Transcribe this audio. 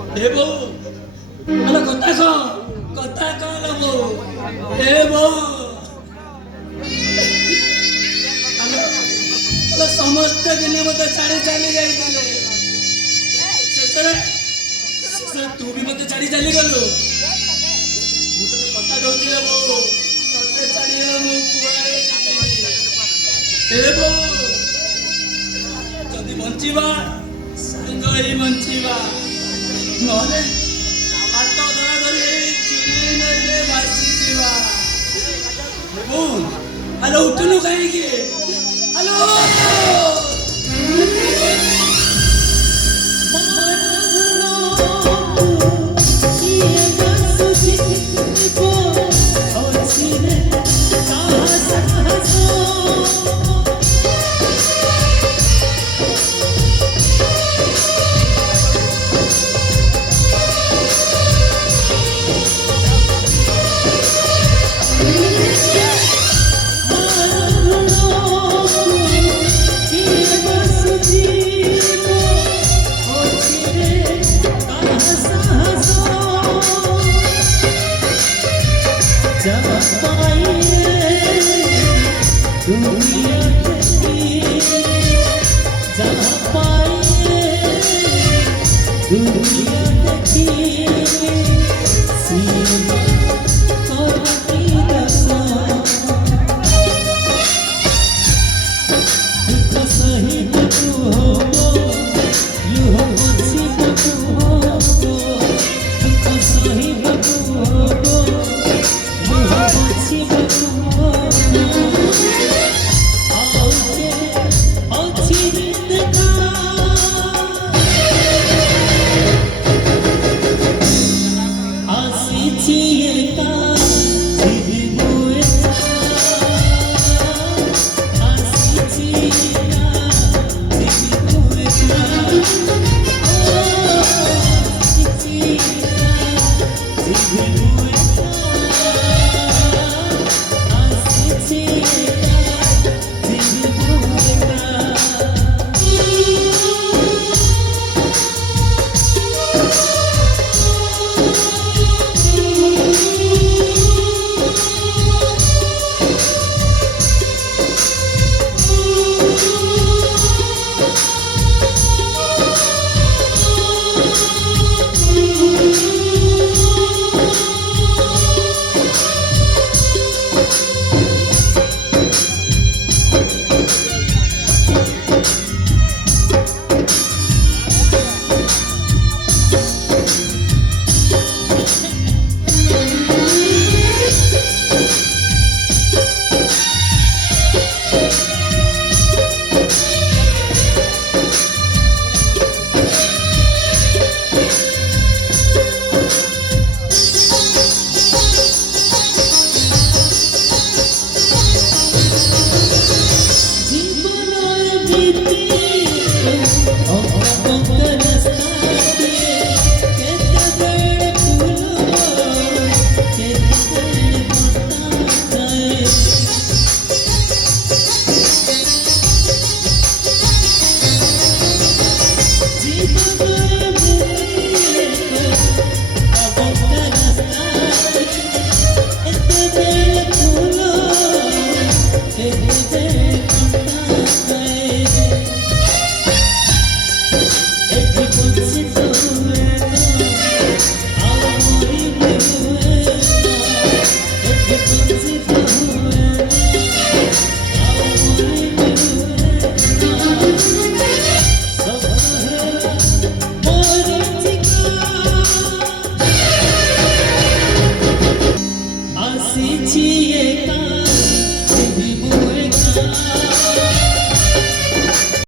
ଏ ବୋଉ ଆଲୋ କଥା କହ ଲୋ ବୋଉ ଏ ବୋଉ ଆଲୋ ସମସ୍ତେ ଦିନେ ମତେ ଛାଡ଼ି ଚାଲି ଯାଇଥିଲେ ଶେଷରେ ତୁ ବି ମତେ ଛାଡ଼ି ଚାଲିଗଲୁ ମୁଁ ତତେ କଥା ଦଉଛି ରେ ବୋଉ ତତେ ଛାଡ଼ିଲେ ମୁଁ କୁଆଡ଼େ ଯିବିନି ଏ ବୋଉ ଯଦି ବଞ୍ଚିବା ସାଙ୍ଗ ହେଇ ବଞ୍ଚିବା ନହେଲେ ହାତ ଧରା ଧରି ଚୁରି ନଈରେ ଭାସିଯିବା ବୋଉ ଆଲୋ ଉଠୁନୁ କାହିଁକି ଆଲୋ